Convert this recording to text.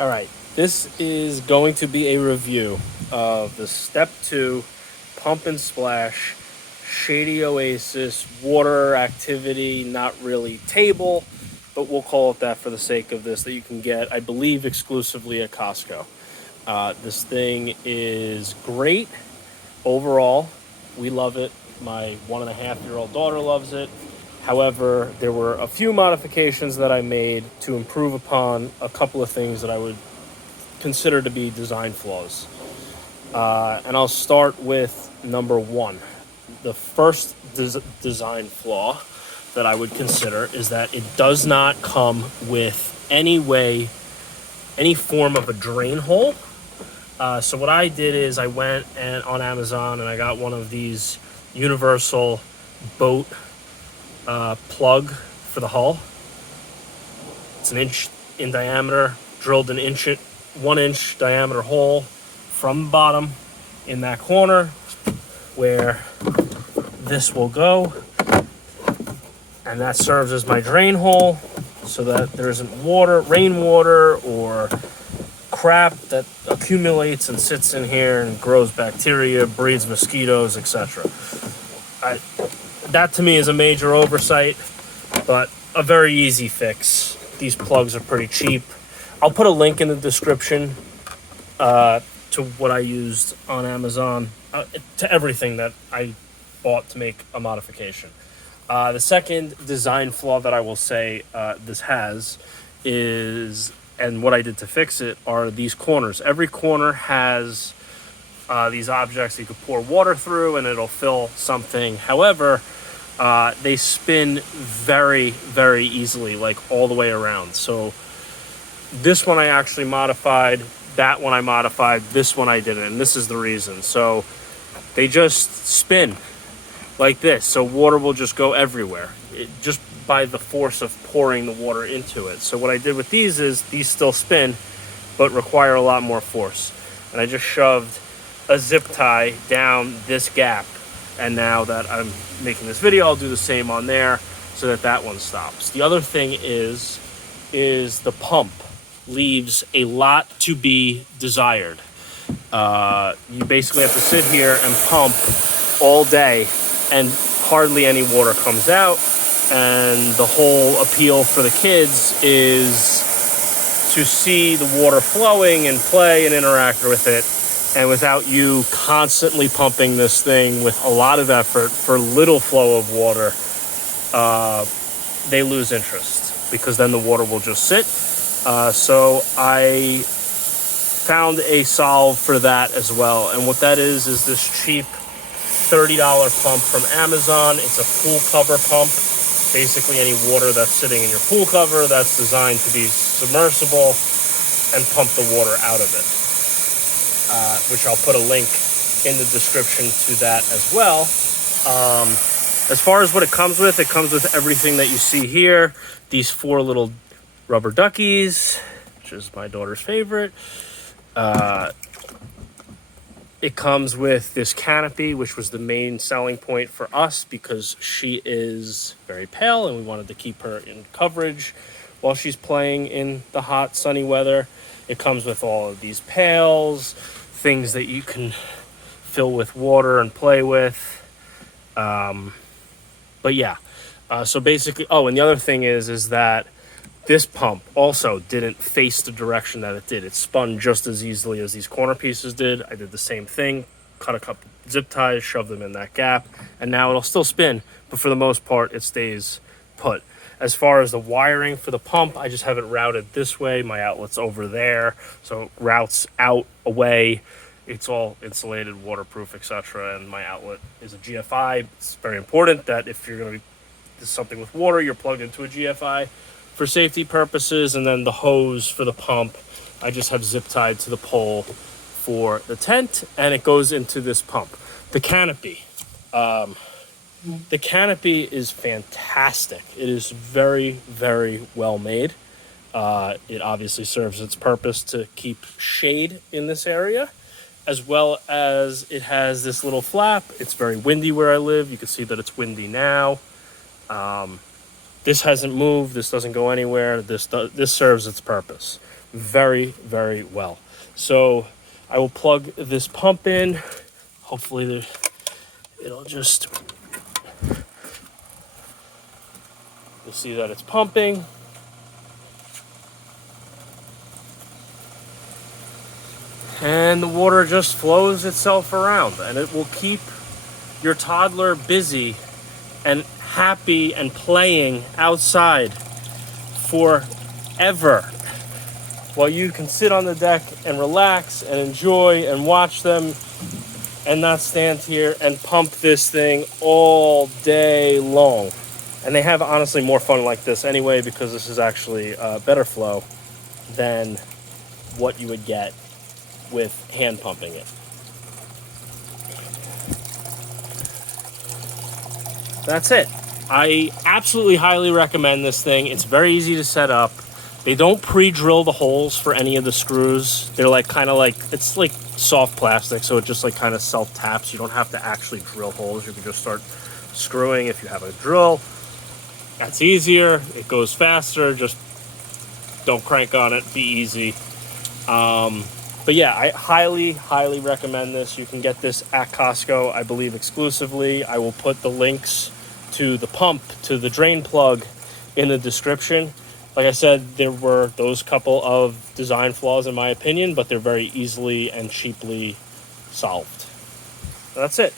All right, this is going to be a review of the Step 2 Pump and Splash Shady Oasis water activity, not really table, but we'll call it that for the sake of this, that you can get, I believe, exclusively at Costco. This thing is great overall. We love it. My 1.5-year-old daughter loves it. However, there were a few modifications that I made to improve upon a couple of things that I would consider to be design flaws. And I'll start with number one. The first design flaw that I would consider is that it does not come with any form of a drain hole. So what I did is I went on Amazon and I got one of these universal boat plug for the hull. It's an inch in diameter, drilled an 1-inch diameter hole from the bottom in that corner where this will go, and that serves as my drain hole so that there isn't rainwater or crap that accumulates and sits in here and grows bacteria, breeds mosquitoes, etc. That to me is a major oversight, but a very easy fix. These plugs are pretty cheap. I'll put a link in the description to what I used on Amazon, to everything that I bought to make a modification. The second design flaw that I will say this has is, and what I did to fix it, are these corners. Every corner has these objects you could pour water through and it'll fill something. However, they spin very, very easily, like all the way around. So this one I actually modified, that one I modified, this one I didn't, and this is the reason. So they just spin like this, so water will just go everywhere, just by the force of pouring the water into it. So what I did with these is, these still spin, but require a lot more force. And I just shoved a zip tie down this gap, and now that I'm making this video, I'll do the same on there so that one stops. The other thing is the pump leaves a lot to be desired. You basically have to sit here and pump all day and hardly any water comes out. And the whole appeal for the kids is to see the water flowing and play and interact with it. And without you constantly pumping this thing with a lot of effort for little flow of water, they lose interest, because then the water will just sit. So I found a solve for that as well. And what that is this cheap $30 pump from Amazon. It's a pool cover pump. Basically any water that's sitting in your pool cover that's designed to be submersible and pump the water out of it. Which I'll put a link in the description to that as well. As far as what it comes with everything that you see here. These 4 little rubber duckies, which is my daughter's favorite. It comes with this canopy, which was the main selling point for us because she is very pale and we wanted to keep her in coverage while she's playing in the hot, sunny weather. It comes with all of these pails, things that you can fill with water and play with. But yeah, so basically, and the other thing is that this pump also didn't face the direction that it did. It spun just as easily as these corner pieces did. I did the same thing, cut a couple zip ties, shoved them in that gap, and now it'll still spin, but for the most part, it stays put. As far as the wiring for the pump, I just have it routed this way. My outlet's over there, so it routes out away. It's all insulated, waterproof, etc. And my outlet is a GFI. It's very important that if you're going to do something with water, you're plugged into a GFI for safety purposes. And then the hose for the pump, I just have zip tied to the pole for the tent, and it goes into this pump. The canopy. The canopy is fantastic. It is very, very well made. It obviously serves its purpose to keep shade in this area, as well as it has this little flap. It's very windy where I live. You can see that it's windy now. This hasn't moved. This doesn't go anywhere. This serves its purpose. very, very well. So I will plug this pump in. Hopefully it'll just, you'll see that it's pumping. And the water just flows itself around, and it will keep your toddler busy and happy and playing outside forever, while you can sit on the deck and relax and enjoy and watch them, and not stand here and pump this thing all day long. And they have honestly more fun like this anyway, because this is actually better flow than what you would get with hand pumping it. That's it. I absolutely highly recommend this thing. It's very easy to set up. They don't pre-drill the holes for any of the screws. They're like kind of like, it's like soft plastic, so it just like kind of self-taps. You don't have to actually drill holes. You can just start screwing if you have a drill. That's easier. It goes faster. Just don't crank on it. Be easy. But yeah, I highly, highly recommend this. You can get this at Costco, I believe, exclusively. I will put the links to the pump, to the drain plug in the description. Like I said, there were those couple of design flaws in my opinion, but they're very easily and cheaply solved. That's it.